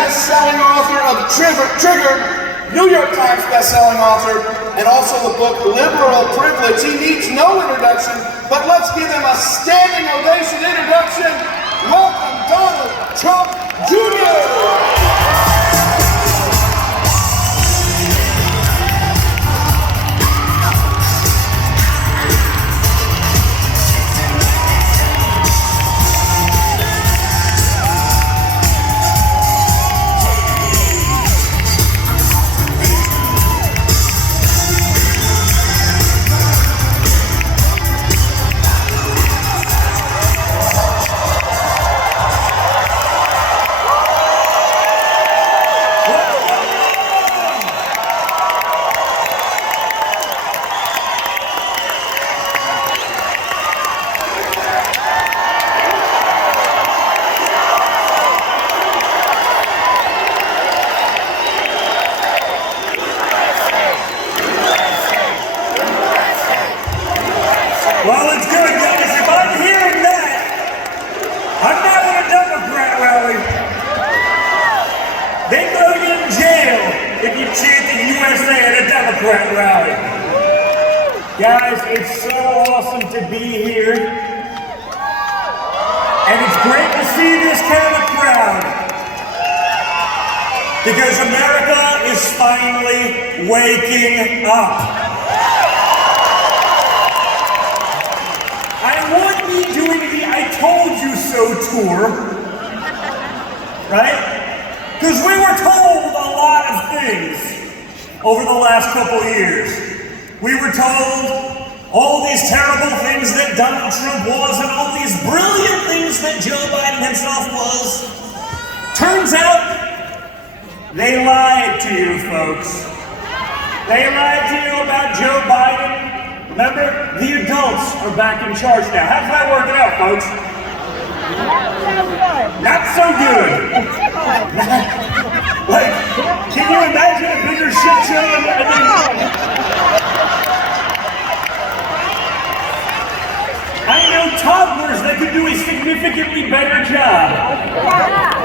best-selling author of Trigger, New York Times best-selling author, and also the book Liberal Privilege. He needs no introduction, but let's give him a standing ovation introduction. Welcome, Donald Trump Jr. Well, it's good, guys. If I'm hearing that, I'm not at a Democrat rally. They throw you in jail if you chanted USA at a Democrat rally. Guys, it's so awesome to be here. And it's great to see this kind of crowd. Because America is finally waking up. I would be doing the I told you so tour, right? Because we were told a lot of things over the last couple years. We were told all these terrible things that Donald Trump was and all these brilliant things that Joe Biden himself was. Turns out, they lied to you, folks. They lied to you about Joe Biden. Remember, the adults are back in charge now. How's that working out, folks? Not so good. Like, can you imagine a bigger shit show? I know toddlers that could do a significantly better job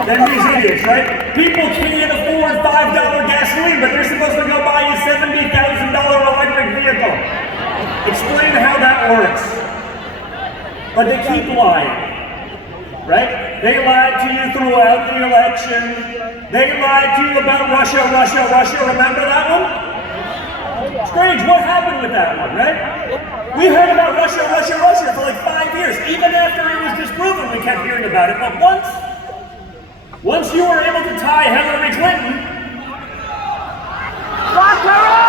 than these idiots, right? People can't afford $5 gasoline, but they're supposed to go buy a $70,000 electric vehicle. Explain how that works. But they keep lying, right? They lied to you throughout the election. They lied to you about Russia. Remember that one? Strange, what happened with that one, right? We heard about Russia for like 5 years. Even after it was disproven, we kept hearing about it. But once you were able to tie Hillary Clinton, lock her up!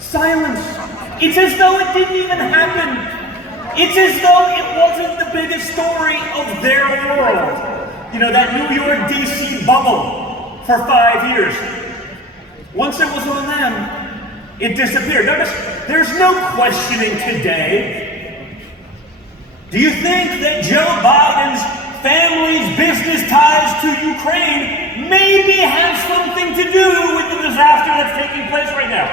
Silence. It's as though it didn't even happen. It's as though it wasn't the biggest story of their world. You know, that New York, DC bubble for 5 years. Once it was on them, it disappeared. Notice, there's no questioning today. Do you think that Joe Biden's family's business ties to Ukraine maybe have something to do with the disaster that's taking place right now?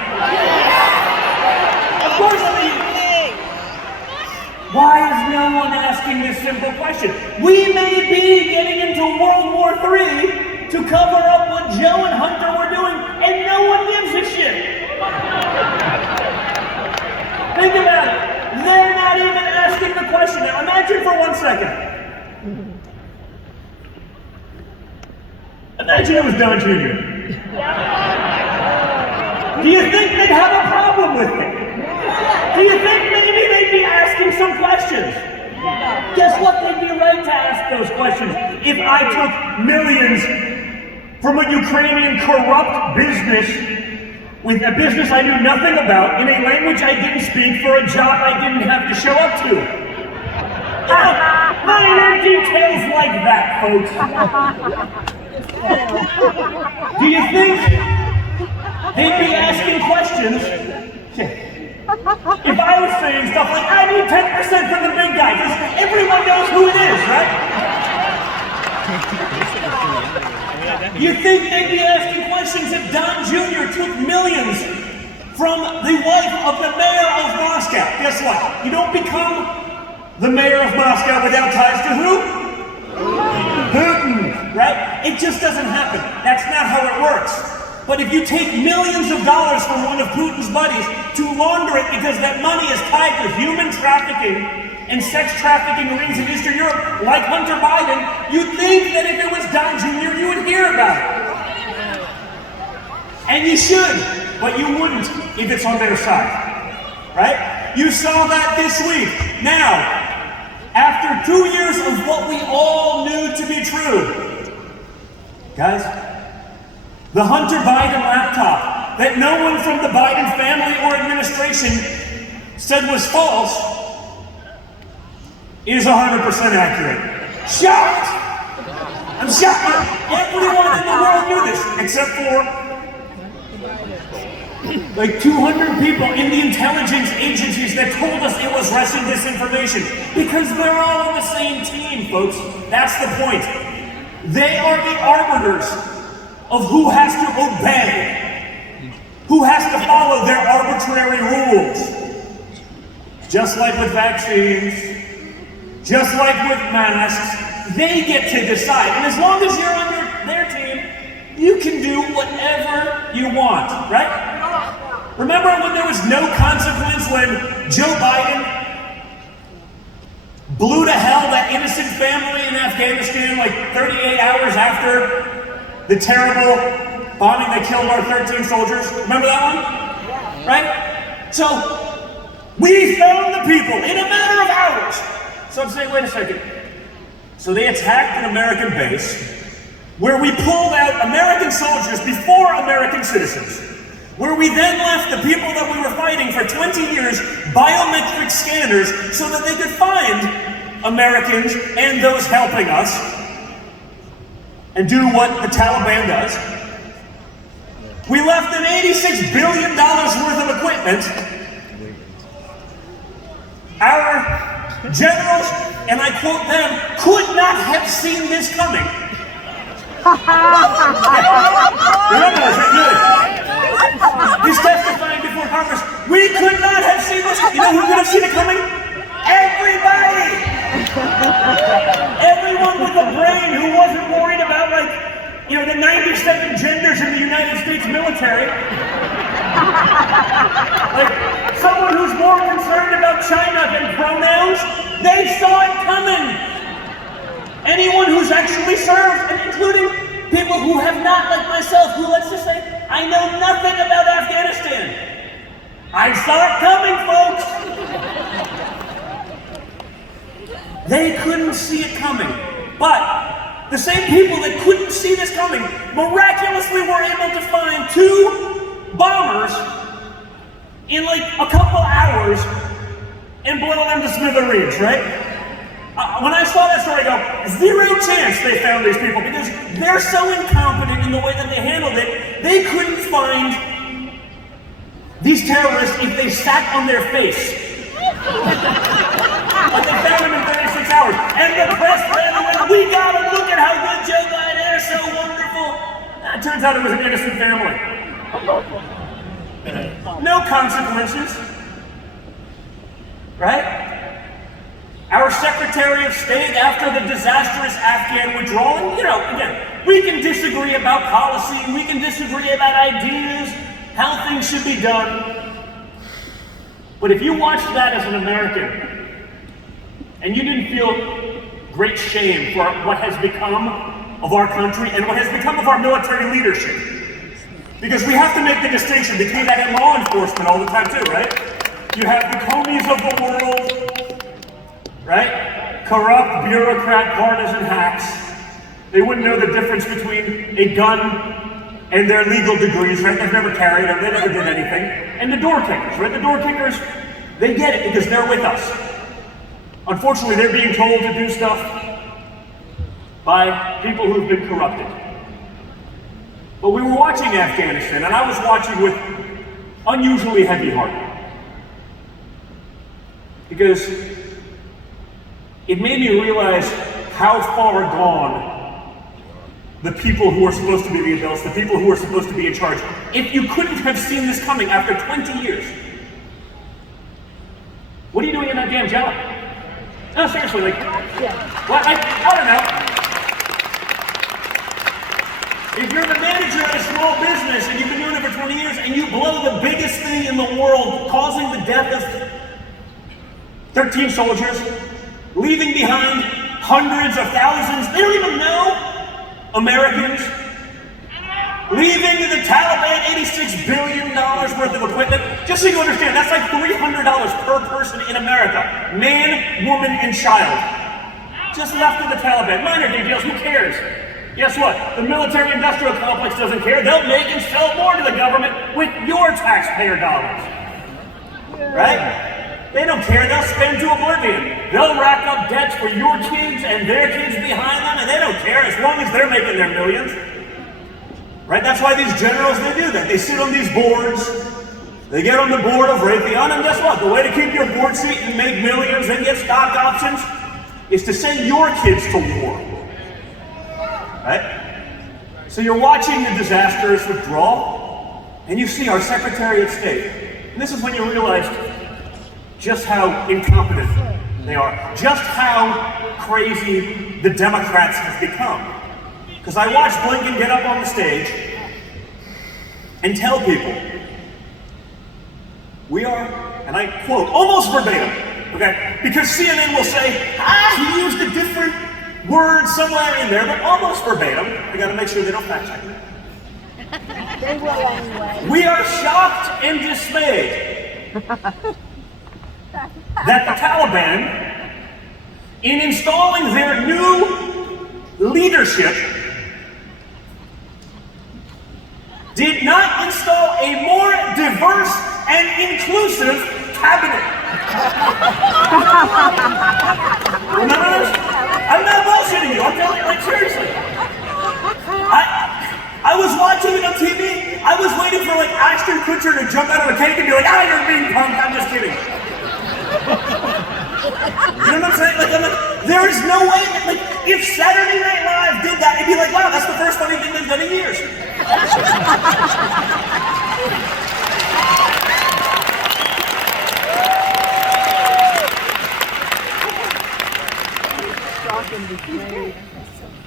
Of course, I mean, why is no one asking this simple question? We may be getting into World War III to cover up what Joe and Hunter were doing, and no one gives a shit. Think about it. They're not even asking the question. Now imagine for 1 second. Imagine it was Don Jr. Do you think they'd have a problem with it? Do you think maybe they'd be asking some questions? Guess what? They'd be right to ask those questions. If I took millions from a Ukrainian corrupt business, with a business I knew nothing about, in a language I didn't speak, for a job I didn't have to show up to. Minor details like that, folks. Do you think they'd be asking questions? If I was saying stuff like, I need 10% from the big guy, because everyone knows who it is, right? You think they'd be asking questions if Don Jr. took millions from the wife of the mayor of Moscow? Guess what? You don't become the mayor of Moscow without ties to who? Putin, right? It just doesn't happen. That's not how it works. But if you take millions of dollars from one of Putin's buddies to launder it because that money is tied to human trafficking and sex trafficking rings in Eastern Europe, like Hunter Biden, you'd think that if it was Don Jr., you would hear about it. And you should, but you wouldn't if it's on their side, right? You saw that this week. Now, after 2 years of what we all knew to be true, guys, the Hunter Biden laptop that no one from the Biden family or administration said was false is 100% accurate. Shocked! I'm shocked! Everyone in the world knew this, except for like 200 people in the intelligence agencies that told us it was Russian disinformation. Because they're all on the same team, folks. That's the point. They are the arbiters of who has to obey, who has to follow their arbitrary rules. Just like with vaccines, just like with masks, they get to decide. And as long as you're on their team, you can do whatever you want, right? Remember when there was no consequence when Joe Biden blew to hell that innocent family in Afghanistan like 38 hours after the terrible bombing that killed our 13 soldiers? Remember that one? Right? So, we found the people in a matter of hours. So I'm saying, wait a second. So they attacked an American base where we pulled out American soldiers before American citizens, where we then left the people that we were fighting for 20 years biometric scanners so that they could find Americans and those helping us and do what the Taliban does. We left them $86 billion worth of equipment. Our generals, and I quote them, could not have seen this coming. Remember this, good. He's testifying before Congress. We could not have seen this. You know who could have seen it coming? Everybody! Everyone with a brain who wasn't worried about, like, you know, the 97 genders in the United States military. Like, someone who's more concerned about China than pronouns, they saw it coming. Anyone who's actually served, and including people who have not, like myself, who, let's just say, I know nothing about Afghanistan. I saw it coming, folks. They couldn't see it coming. But the same people that couldn't see this coming miraculously were able to find 2 bombers in like a couple hours and blow them to smithereens, right? When I saw that story, I go, 0 chance they found these people because they're so incompetent in the way that they handled it, they couldn't find these terrorists if they sat on their face. But they found them in 36 hours. And the press ran away. We got them. Look at how good Joe Biden is. So wonderful. It turns out it was an innocent family. No consequences. Right? Our Secretary of State, after the disastrous Afghan withdrawal, you know, again, we can disagree about policy. We can disagree about ideas, how things should be done. But if you watched that as an American, and you didn't feel great shame for what has become of our country and what has become of our military leadership, because we have to make the distinction between that and law enforcement all the time too, right? You have the Coneys of the world, right? Corrupt, bureaucrat, partisan hacks. They wouldn't know the difference between a gun and their legal degrees, right? They've never carried them, they never did anything. And the door kickers, right? The door kickers, they get it because they're with us. Unfortunately, they're being told to do stuff by people who've been corrupted. But we were watching Afghanistan, and I was watching with unusually heavy heart. Because it made me realize how far gone the people who are supposed to be the adults, the people who are supposed to be in charge. If you couldn't have seen this coming after 20 years, what are you doing in that damn job? No, seriously, like, well, I don't know. If you're the manager at a small business and you've been doing it for 20 years and you blow the biggest thing in the world, causing the death of 13 soldiers, leaving behind hundreds of thousands, they don't even know, Americans, leaving the Taliban $86 billion worth of equipment. Just so you understand, that's like $300 per person in America. Man, woman, and child. Just left to the Taliban. Minor details, who cares? Guess what? The military-industrial complex doesn't care. They'll make and sell more to the government with your taxpayer dollars. Right? They don't care. They'll spend to oblivion. They'll rack up debts for your kids and their kids behind them, and they don't care as long as they're making their millions. Right? That's why these generals, they do that. They sit on these boards. They get on the board of Raytheon, and guess what? The way to keep your board seat and make millions and get stock options is to send your kids to war. Right? So you're watching the disastrous withdrawal, and you see our Secretary of State. And this is when you realize just how incompetent they are, just how crazy the Democrats have become. Because I watched Blinken get up on the stage and tell people, we are, and I quote, almost verbatim, okay? Because CNN will say, he used a different word somewhere in there, but almost verbatim. I gotta make sure they don't fact check me. They will anyway. We are shocked and dismayed that the Taliban, in installing their new leadership, did not install a more diverse and inclusive cabinet. Remember this? I'm not bullshitting you. I'm telling you, like, seriously. I was watching it on TV. I was waiting for, like, Ashton Kutcher to jump out of a cake and be like, you're being punked. I'm just kidding. You know what I'm saying? Like, there is no way. Like, if Saturday Night Live did that, it'd be like, wow, that's the first funny thing they've done in years.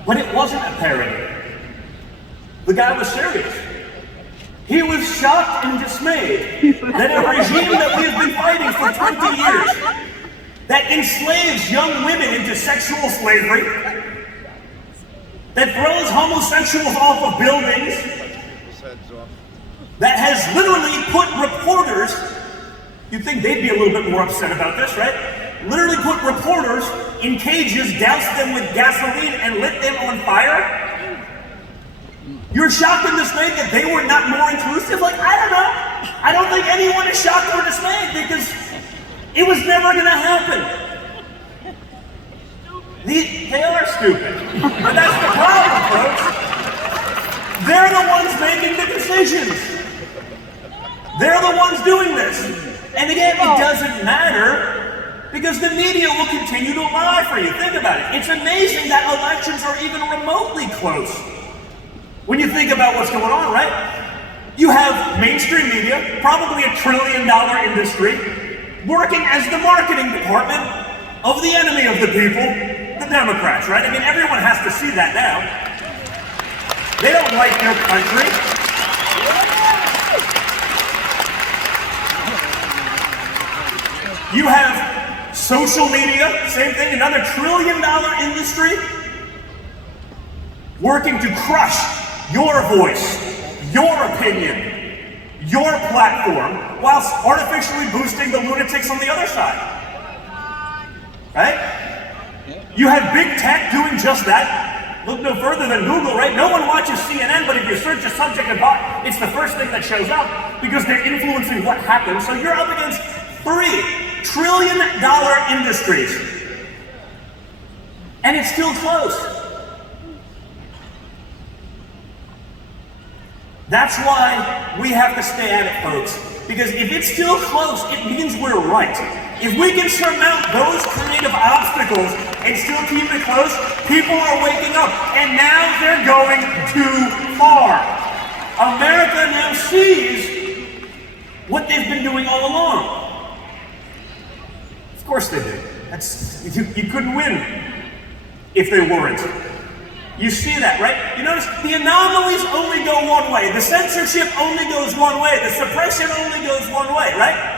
But it wasn't a parody. The guy was serious. He was shocked and dismayed that a regime that we have been fighting for 20 years, that enslaves young women into sexual slavery, that throws homosexuals off of buildings, that has literally put reporters, you'd think they'd be a little bit more upset about this, right? Literally put reporters in cages, doused them with gasoline, and lit them on fire? You're shocked and dismayed that they were not more inclusive? Like, I don't know. I don't think anyone is shocked or dismayed because it was never going to happen. They are stupid. But that's the problem, folks. They're the ones making the decisions. They're the ones doing this. And again, it doesn't matter because the media will continue to lie for you. Think about it. It's amazing that elections are even remotely close. When you think about what's going on, right? You have mainstream media, probably $1 trillion industry, working as the marketing department of the enemy of the people, the Democrats, right? I mean, everyone has to see that now. They don't like their country. You have social media, same thing, another $1 trillion industry, working to crush your voice, your opinion, your platform, whilst artificially boosting the lunatics on the other side. Right? You have big tech doing just that. Look no further than Google, right? No one watches CNN, but if you search a subject and bot, it's the first thing that shows up because they're influencing what happens. So you're up against $3 trillion industries. And it's still close. That's why we have to stay at it, folks. Because if it's still close, it means we're right. If we can surmount those creative obstacles and still keep it close, people are waking up, and now they're going too far. America now sees what they've been doing all along. Of course they did. You couldn't win if they weren't. You see that, right? You notice the anomalies only go one way. The censorship only goes one way. The suppression only goes one way, right?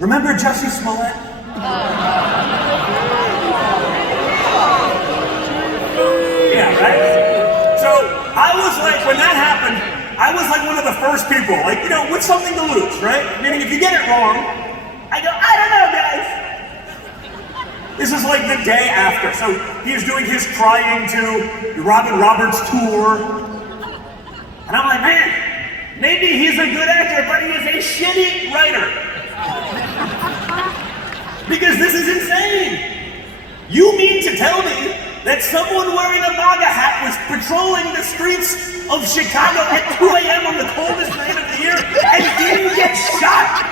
Remember Jussie Smollett? Yeah, right? So I was like, when that happened, I was like one of the first people, like, you know, with something to lose, right? Meaning if you get it wrong, I go, I don't know, guys. This is like the day after. So he's doing his Crying to Robin Roberts tour. And I'm like, man, maybe he's a good actor, but he is a shitty writer. Because this is insane. You mean to tell me that someone wearing a MAGA hat was patrolling the streets of Chicago at 2 a.m. on the coldest night of the year and didn't get shot?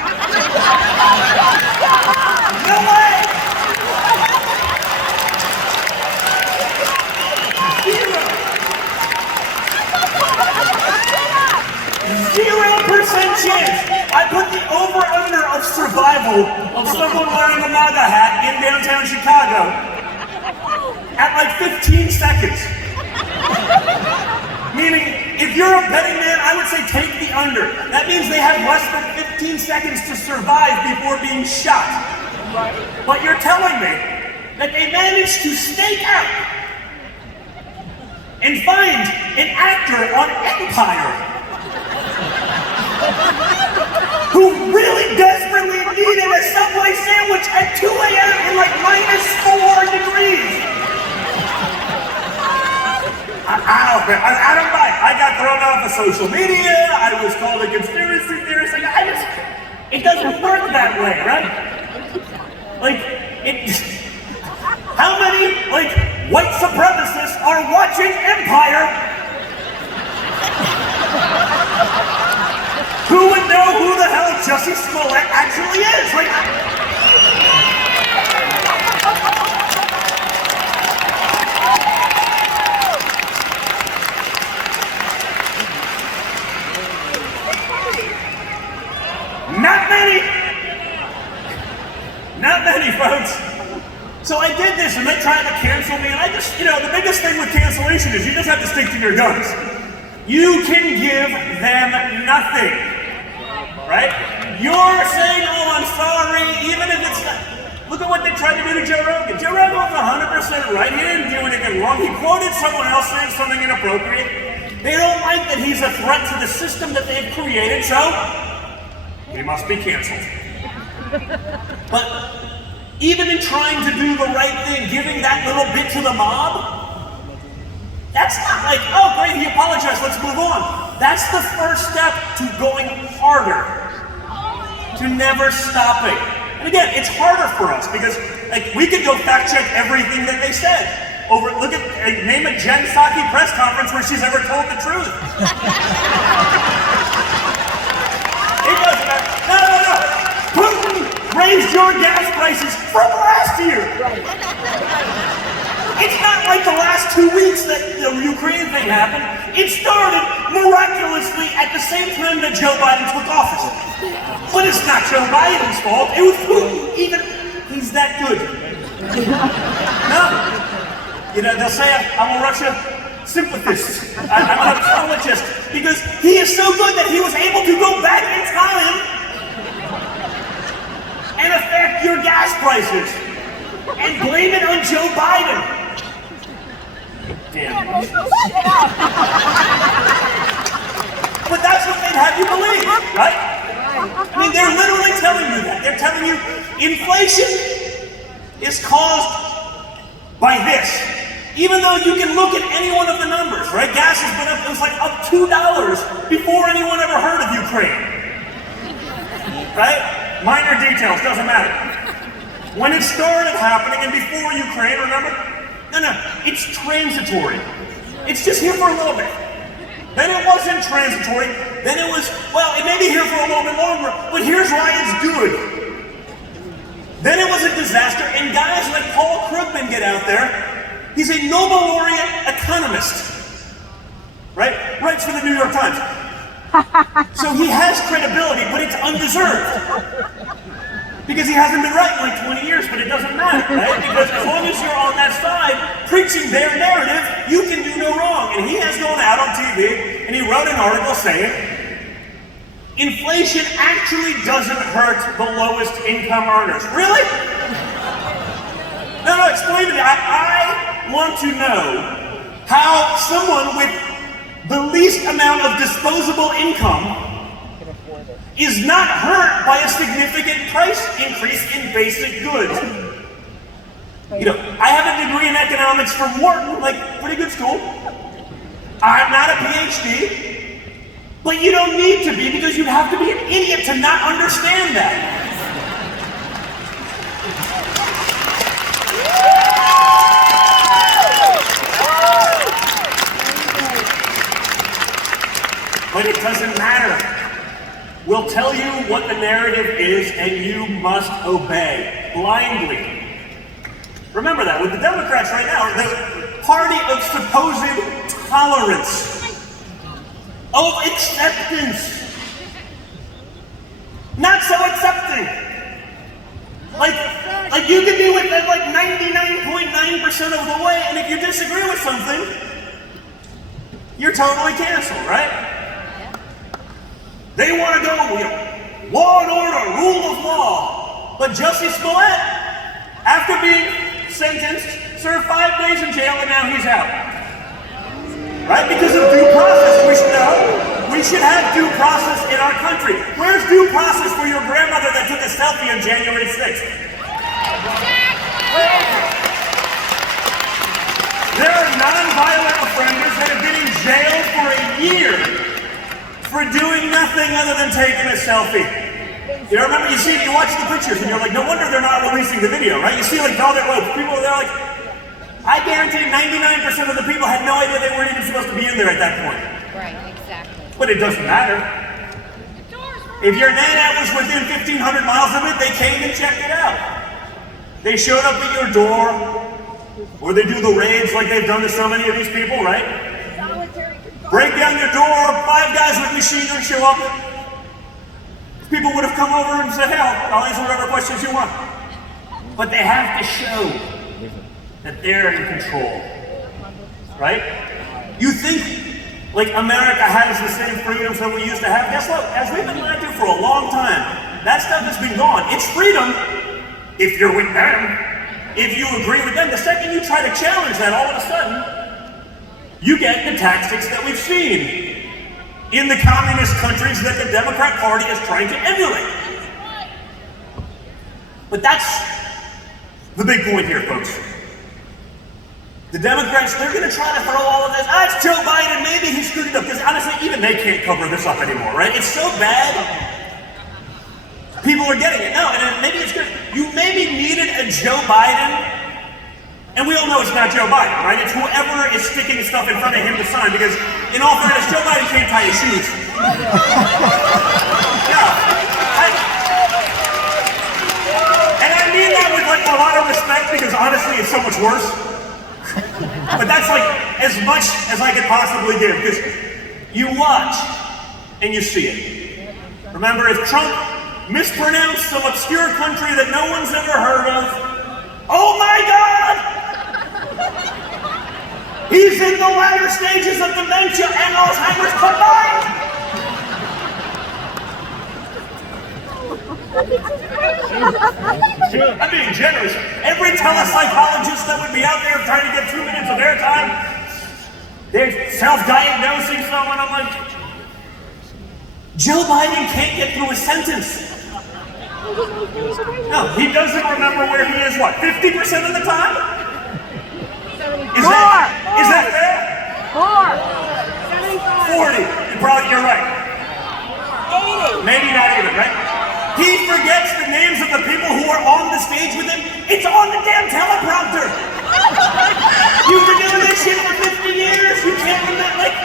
No way! Zero % chance. I put the over-under of survival of someone wearing a MAGA hat in downtown Chicago at like 15 seconds. Meaning, if you're a betting man, I would say take the under. That means they have less than 15 seconds to survive before being shot. But you're telling me that they managed to stake out and find an actor on Empire who really desperately needed a Subway sandwich at 2 a.m. in like -4 degrees. I don't buy it. I got thrown off of social media. I was called a conspiracy theorist. It doesn't work that way, right? How many, white supremacists are watching Empire? Who would know who the hell Jussie Smollett actually is? Not many, folks. So I did this, and they tried to cancel me, and I just, the biggest thing with cancellation is you just have to stick to your guns. You can give them nothing, right? You're saying, oh, I'm sorry, even if it's not. Look at what they tried to do to Joe Rogan. Joe Rogan was 100% right. He didn't do anything wrong. He quoted someone else saying something inappropriate. They don't like that he's a threat to the system that they've created, so he must be canceled. But even in trying to do the right thing, giving that little bit to the mob, that's not like, oh great, he apologized, let's move on. That's the first step to going harder, to never stopping. And again, it's harder for us because we could go fact check everything that they said. Name a Jen Psaki press conference where she's ever told the truth. It doesn't matter. No. Putin raised your gas prices from last year. It's not like the last 2 weeks that the Ukraine thing happened. It started miraculously at the same time that Joe Biden took office. But it's not Joe Biden's fault. It was Putin. He's that good. No. They'll say I'm a Russia sympathist. I'm an apologist because he is so good that he was able to go back in time and affect your gas prices and blame it on Joe Biden. Damn. But that's what they'd have you believe, right? I mean, they're literally telling you that. They're telling you inflation is caused by this. Even though you can look at any one of the numbers, right? Gas has been up, it was up $2 before anyone ever heard of Ukraine. Right? Minor details, doesn't matter. When it started happening and before Ukraine, remember? No, it's transitory. It's just here for a little bit. Then it wasn't transitory. Then it was, well, it may be here for a little bit longer, but here's why it's good. Then it was a disaster, and guys like Paul Krugman get out there. He's a Nobel laureate economist, right? Writes for the New York Times. So he has credibility, but it's undeserved. Because he hasn't been right in like 20 years, but it doesn't matter, right? Because as long as you're on that side, preaching their narrative, you can do no wrong. And he has gone out on TV, and he wrote an article saying, inflation actually doesn't hurt the lowest income earners. Really? No, explain to me. I want to know how someone with the least amount of disposable income is not hurt by a significant price increase in basic goods. You know, I have a degree in economics from Wharton, like pretty good school. I'm not a PhD, but you don't need to be because you'd have to be an idiot to not understand that. But it doesn't matter. We'll tell you what the narrative is, and you must obey blindly. Remember that. With the Democrats right now, the party of supposed tolerance, of acceptance, not so accepting. Like you can be with them like 99.9% of the way, and if you disagree with something, you're totally canceled, right? They want to go, law and order, rule of law. But Jussie Smollett, after being sentenced, served 5 days in jail, and now he's out. Right? Because of due process. We should have due process in our country. Where's due process for your grandmother that took a selfie on January 6th? There are non-violent offenders that have been in jail for a year for doing nothing other than taking a selfie. You know, remember, you watch the pictures and you're like, no wonder they're not releasing the video, right? You see like velvet ropes, people are there like, I guarantee 99% of the people had no idea they weren't even supposed to be in there at that point. Right, exactly. But it doesn't matter. If your nana was within 1,500 miles of it, they came and checked it out. They showed up at your door, or they do the raids like they've done to so many of these people, right? Break down your door, 5 guys with machine guns show up. People would have come over and said, hell, I'll answer whatever questions you want. But they have to show that they're in control, right? You think like America has the same freedoms that we used to have? Guess what? As we've been lied to for a long time, that stuff has been gone. It's freedom if you're with them, if you agree with them. The second you try to challenge that, all of a sudden, you get the tactics that we've seen in the communist countries that the Democrat Party is trying to emulate. But that's the big point here, folks. The Democrats, they're going to try to throw all of this, it's Joe Biden, maybe he screwed it up, because honestly, even they can't cover this up anymore, right? It's so bad, people are getting it. No, and maybe it's good. You maybe needed a Joe Biden. And we all know it's not Joe Biden, right? It's whoever is sticking stuff in front of him to sign, because in all fairness, Joe Biden can't tie his shoes. And I mean that with like a lot of respect, because honestly, it's so much worse. But that's like as much as I could possibly give, because you watch and you see it. Remember, if Trump mispronounced some obscure country that no one's ever heard of, oh my God! He's in the latter stages of dementia and Alzheimer's combined! I'm being generous. Every telepsychologist that would be out there trying to get 2 minutes of airtime, they're self-diagnosing someone. I'm like, Joe Biden can't get through a sentence. No, he doesn't remember where he is, what, 50% of the time? Is that fair? 40. You're right. 80. Maybe not even, right? He forgets the names of the people who are on the stage with him. It's on the damn teleprompter. You've been doing this shit for 50 years. You can't remember, like,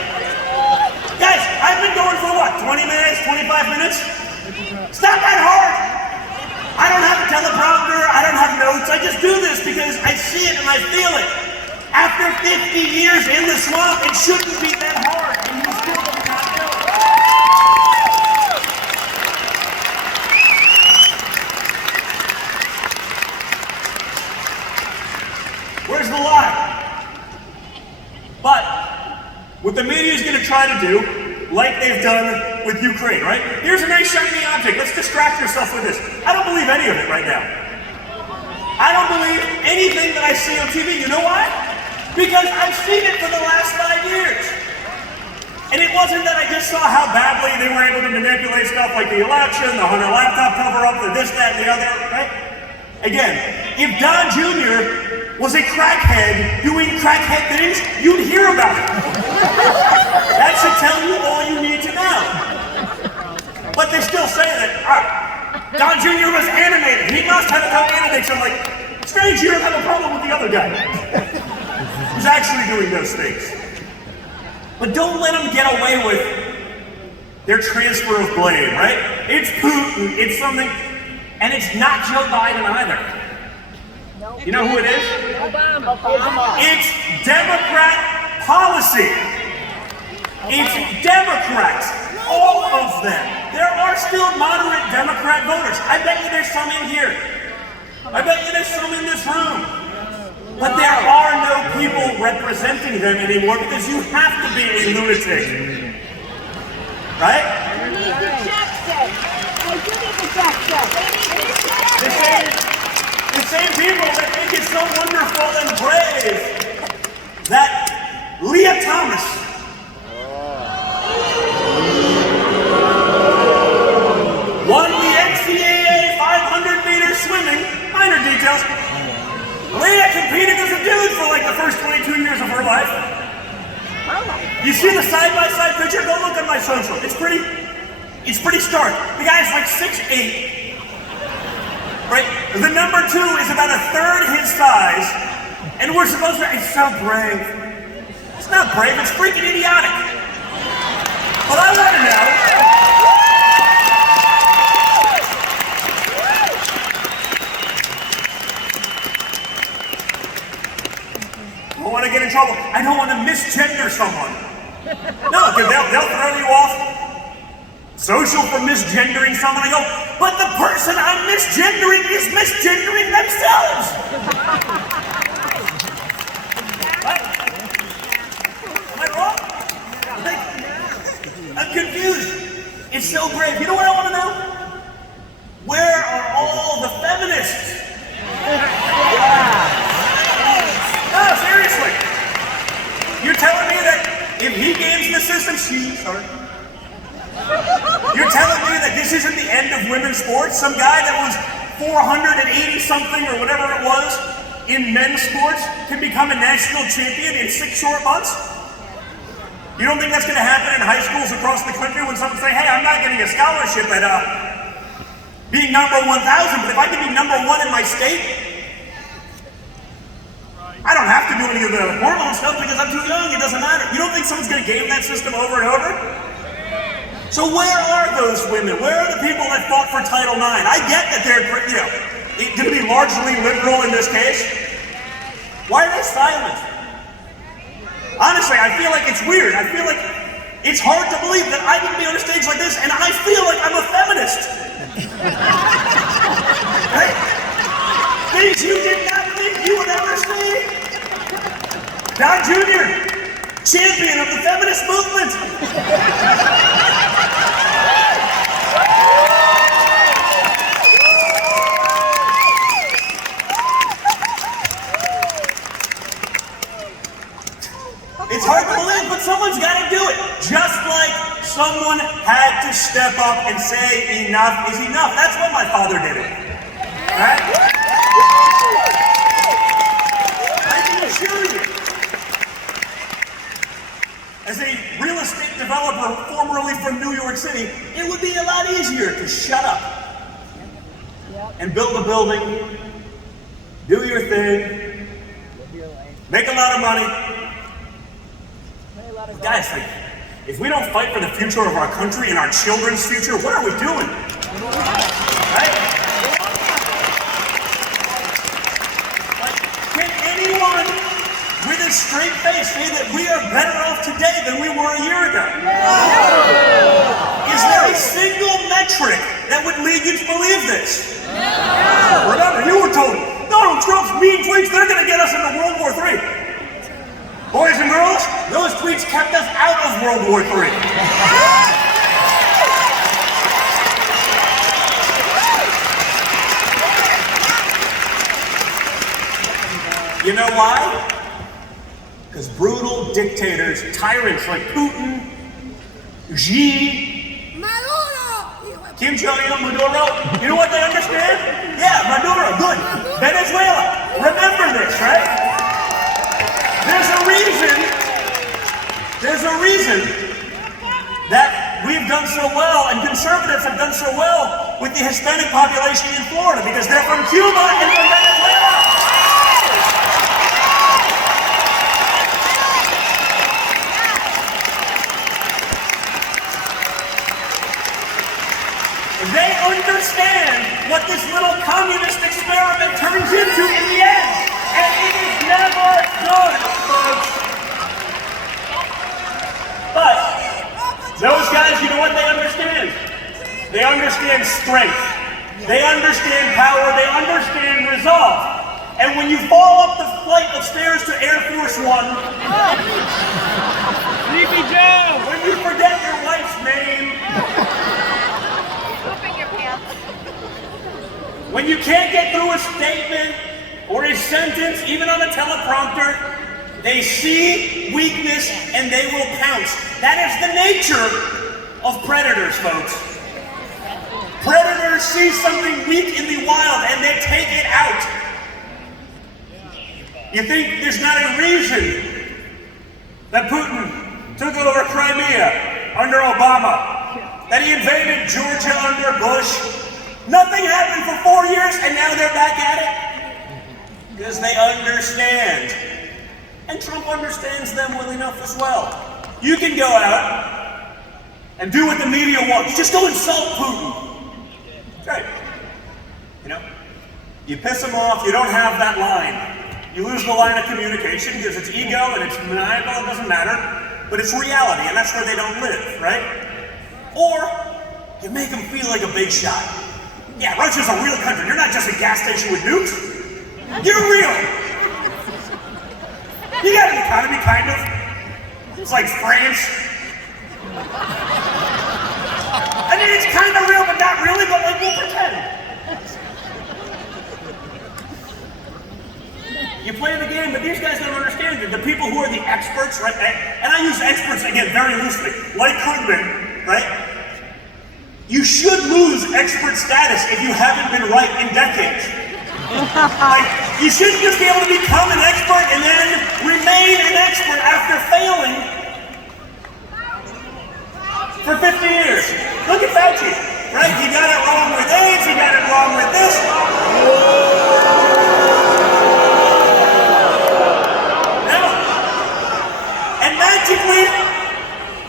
guys, I've been going for what, 20 minutes, 25 minutes? It's not that hard. I don't have a teleprompter. see it and I feel it. After 50 years in the swamp, it shouldn't be that hard, and you still cannot do it. Where's the lie? But what the media is going to try to do, like they've done with Ukraine, right? Here's a nice shiny object. Let's distract yourself with this. I don't believe any of it right now. I don't believe anything that I see on TV. You know why? Because I've seen it for the last 5 years. And it wasn't that I just saw how badly they were able to manipulate stuff like the election, the Hunter laptop cover-up, the this, that, and the other, right? Again, if Don Jr. was a crackhead doing crackhead things, you'd hear about it. That should tell you all you need to know. But they still say that, Don Jr. was animated. He must have come animated. So I'm like, strange, you don't have a problem with the other guy who's actually doing those things. But don't let them get away with their transfer of blame, right? It's Putin, it's something, and it's not Joe Biden either. You know who it is? Obama. It's Democrat policy. It's Democrats, all of them. There are still moderate Democrat voters. I bet you there's some in here. I bet you there's some in this room. But there are no people representing them anymore because you have to be a lunatic. Right? The same people that think it's so wonderful and brave that Leah Thomas won the NCAA 500-meter swimming, minor details. Leah competed as a dude for like the first 22 years of her life. You see the side-by-side picture? Go look at my social. It's pretty stark. The guy's like 6'8". Right? The number 2 is about a third his size, and we're supposed to, it's so brave. It's not brave, it's freaking idiotic. But I want to know, I don't want to get in trouble. I don't want to misgender someone. No, because they'll throw you off social for misgendering someone. I go, but the person I'm misgendering is misgendering themselves. What? Am I wrong? I'm confused. It's so brave. You know what I want to know? Where are all the feminists? No, seriously. You're telling me that if he gains the system, you're telling me that this isn't the end of women's sports? Some guy that was 480 something or whatever it was in men's sports can become a national champion in 6 short months? You don't think that's going to happen in high schools across the country when someone say, hey, I'm not getting a scholarship at being number 1,000, but if I can be number 1 in my state, I don't have to do any of the hormone stuff because I'm too young, it doesn't matter. You don't think someone's going to game that system over and over? So where are those women? Where are the people that fought for Title IX? I get that they're, going to be largely liberal in this case. Why are they silent? Honestly, I feel like it's weird. I feel like it's hard to believe that I can be on a stage like this and I feel like I'm a feminist. Right? Things you did not think you would ever see. Don Jr., champion of the feminist movement. It's hard to believe, but someone's got to do it. Just like someone had to step up and say enough is enough. That's what my father did it. Right? I can assure you, as a real estate developer formerly from New York City, it would be a lot easier to shut up and build a building, do your thing, make a lot of money. Guys, like, if we don't fight for the future of our country and our children's future, what are we doing? Right? Like, can a straight face say that we are better off today than we were a year ago? Is there a single metric that would lead you to believe this? Remember, you were told, Donald Trump's mean tweets, they're going to get us into World War III. Boys and girls, those tweets kept us out of World War III. You know why? Because brutal dictators, tyrants like Putin, Xi, Kim Jong-un, Maduro, you know what they understand? Yeah, Maduro, good. Venezuela, remember this, right? There's a reason that we've done so well and conservatives have done so well with the Hispanic population in Florida, because they're from Cuba and from Venezuela. They understand what this little communist experiment turns into in the end. And it is never good, folks. But those guys, you know what they understand? They understand strength. They understand power. They understand resolve. And when you fall up the flight of stairs to Air Force One, Sleepy Joe! when you forget your wife's name, when you can't get through a statement or a sentence, even on a teleprompter, they see weakness and they will pounce. That is the nature of predators, folks. Predators see something weak in the wild and they take it out. You think there's not a reason that Putin took over Crimea under Obama, that he invaded Georgia under Bush? Nothing happened for 4 years and now they're back at it? Because they understand. And Trump understands them well enough as well. You can go out and do what the media wants. Just go insult Putin. Right. You know, you piss him off, you don't have that line. You lose the line of communication because it's ego and it's maniacal, it doesn't matter. But it's reality, and that's where they don't live, right? Or you make them feel like a big shot. Yeah, Russia's a real country. You're not just a gas station with nukes. You're real. You got an economy, kind of. It's like France. I mean, it's kind of real, but not really, but like, we'll pretend. You play the game, but these guys don't understand it. The people who are the experts, right? And I use experts, again, very loosely. Like Krugman, right? You should lose expert status if you haven't been right in decades. Like, you shouldn't just be able to become an expert and then remain an expert after failing for 50 years. Look at Fauci, right? He got it wrong with AIDS, he got it wrong with this. And magically,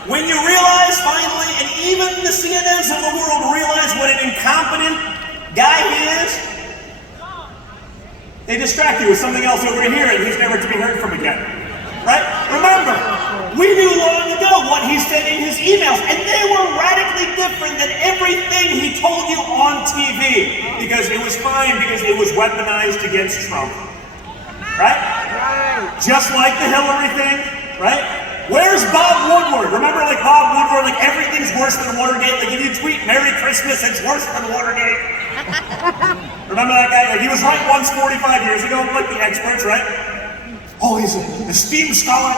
when you realize finally, and even the CNNs of the world realize what an incompetent guy he is, they distract you with something else over here and he's never to be heard from again. Right? Remember, we knew long ago what he said in his emails, and they were radically different than everything he told you on TV, because it was fine, because it was weaponized against Trump. Right? Just like the Hillary thing, right? Where's Bob Woodward? Remember, like Bob Woodward, like everything's worse than Watergate. Like if you tweet Merry Christmas, it's worse than Watergate. Remember that guy? Like he was right once 45 years ago, like the experts, right? Oh, he's an esteemed scholar.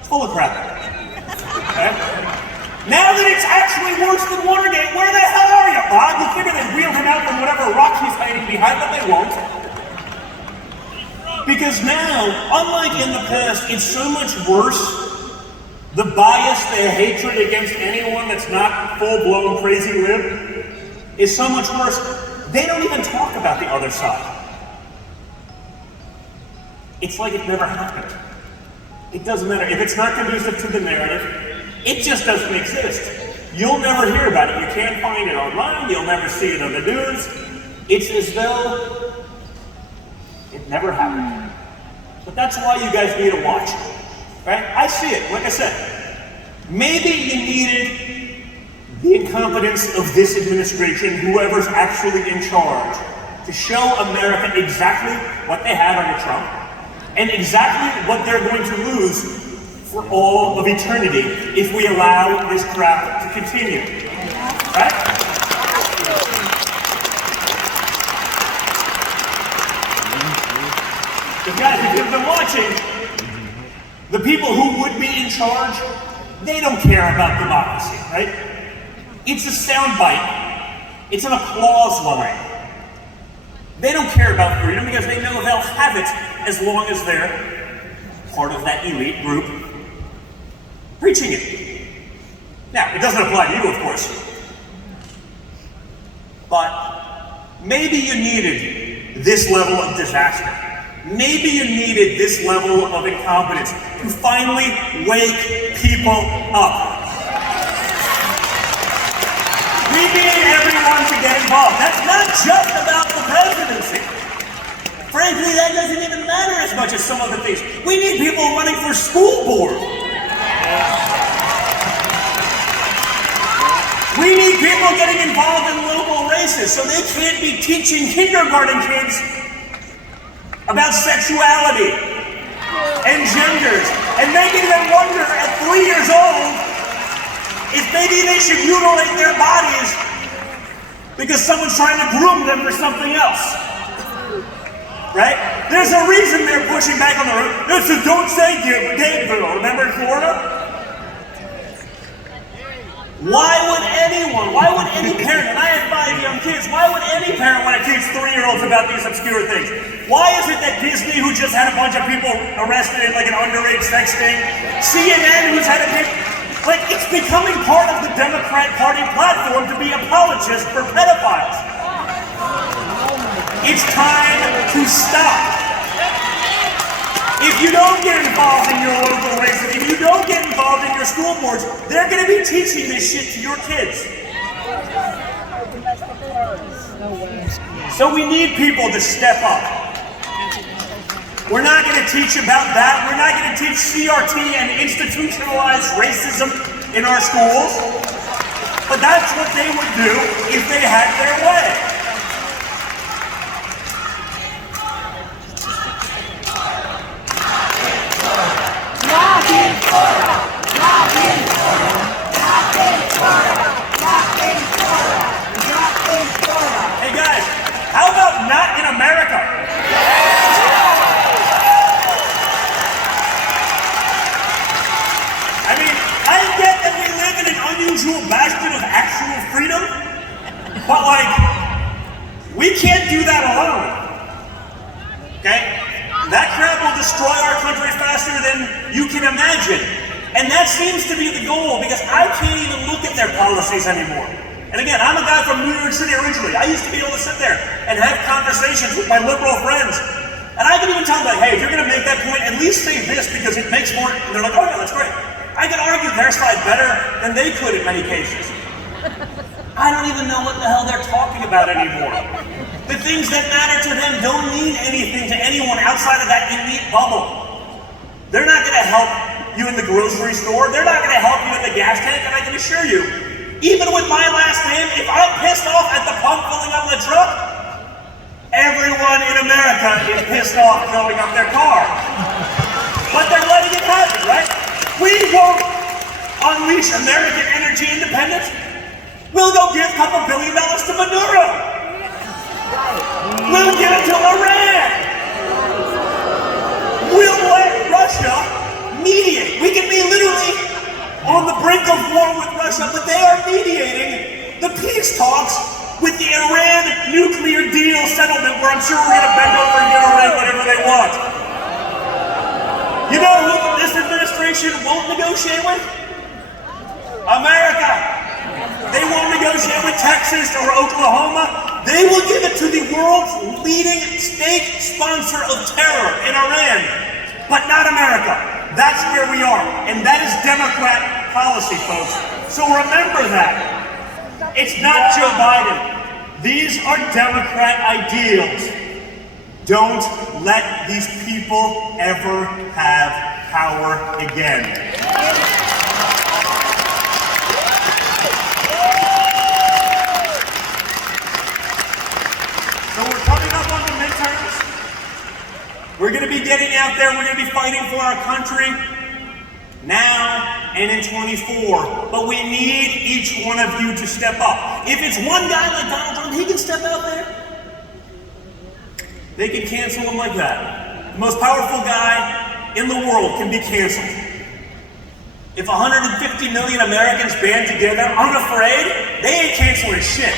It's full of crap. Okay? Now that it's actually worse than Watergate, where the hell are you, Bob? You figure they'd wheel him out from whatever rock he's hiding behind, but they won't. Because now, unlike in the past, it's so much worse. The bias, the hatred against anyone that's not full-blown crazy lib is so much worse. They don't even talk about the other side. It's like it never happened. It doesn't matter. If it's not conducive to the narrative, it just doesn't exist. You'll never hear about it. You can't find it online. You'll never see it on the news. It's as though it never happened. But that's why you guys need to watch, right? I see it, like I said. Maybe you needed the incompetence of this administration, whoever's actually in charge, to show America exactly what they had under Trump and exactly what they're going to lose for all of eternity if we allow this crap to continue, right? Because guys, if you've been watching, the people who would be in charge, they don't care about democracy, right? It's a soundbite. It's an applause line. They don't care about freedom because they know they'll have it as long as they're part of that elite group preaching it. Now, it doesn't apply to you, of course. But maybe you needed this level of disaster. Maybe you needed this level of incompetence to finally wake people up. We need everyone to get involved. That's not just about the presidency. Frankly, that doesn't even matter as much as some other things. We need people running for school board. We need people getting involved in local races so they can't be teaching kindergarten kids about sexuality and genders and making them wonder at 3 years old if maybe they should mutilate their bodies because someone's trying to groom them for something else. Right? There's a reason they're pushing back on the road. This is don't say gay bill. Remember in Florida? Why would any parent, and I have 5 young kids, why would any parent want to teach 3-year-olds about these obscure things? Why is it that Disney, who just had a bunch of people arrested in like an underage sex sting, CNN, who's had a big, like it's becoming part of the Democrat Party platform to be apologists for pedophiles. It's time to stop. If you don't get involved in your local races, if you don't get involved in your school boards, they're going to be teaching this shit to your kids. So we need people to step up. We're not going to teach about that. We're not going to teach CRT and institutionalized racism in our schools. But that's what they would do if they had their way. Hey guys, how about not in America? I mean, I get that we live in an unusual bastion of actual freedom, but like, we can't do that alone. Okay? That crap will destroy our country faster than you can imagine. And that seems to be the goal because I can't even look at their policies anymore. And again, I'm a guy from New York City originally. I used to be able to sit there and have conversations with my liberal friends. And I could even tell them, like, hey, if you're going to make that point, at least say this because it makes more. And they're like, oh yeah, that's great. I could argue their side better than they could in many cases. I don't even know what the hell they're talking about anymore. The things that matter to them don't mean anything to anyone outside of that elite bubble. They're not going to help you in the grocery store. They're not going to help you at the gas tank, and I can assure you, even with my last name, if I'm pissed off at the pump filling up the truck, everyone in America is pissed off filling up their car. But they're letting it happen, right? We won't unleash American energy independence. We'll go give a couple $1 billion to Maduro. We'll give it to Iran. We'll let Russia mediate. We can be literally on the brink of war with Russia, but they are mediating the peace talks with the Iran nuclear deal settlement where I'm sure we're going to bend over and give Iran whatever they want. You know who this administration won't negotiate with? America. They won't negotiate with Texas or Oklahoma. They will give it to the world's leading state sponsor of terror in Iran, but not America. That's where we are, and that is Democrat policy, folks. So remember that. It's not Joe Biden. These are Democrat ideals. Don't let these people ever have power again. So we're coming up on the midterms. We're going to be getting out there. We're going to be fighting for our country now and in 24. But we need each one of you to step up. If it's one guy like Donald Trump, he can step out there. They can cancel him like that. The most powerful guy in the world can be canceled. If 150 million Americans band together unafraid, they ain't canceling shit.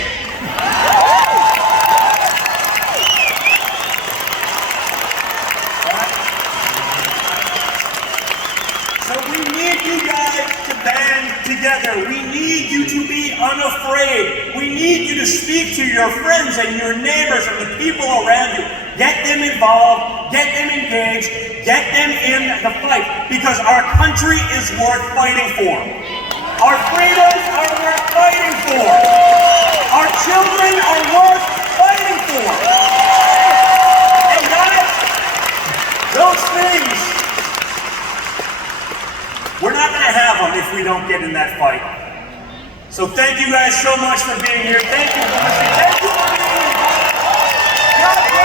So we need you guys to band together. We need you to be unafraid. We need you to speak to your friends and your neighbors and the people around you. Get them involved, get them engaged, get them in the fight, because our country is worth fighting for. Our freedoms are worth fighting for. Our children are worth fighting for. And guys, those things, we're not going to have them if we don't get in that fight. So thank you guys so much for being here. Thank you for listening. Thank you for being here.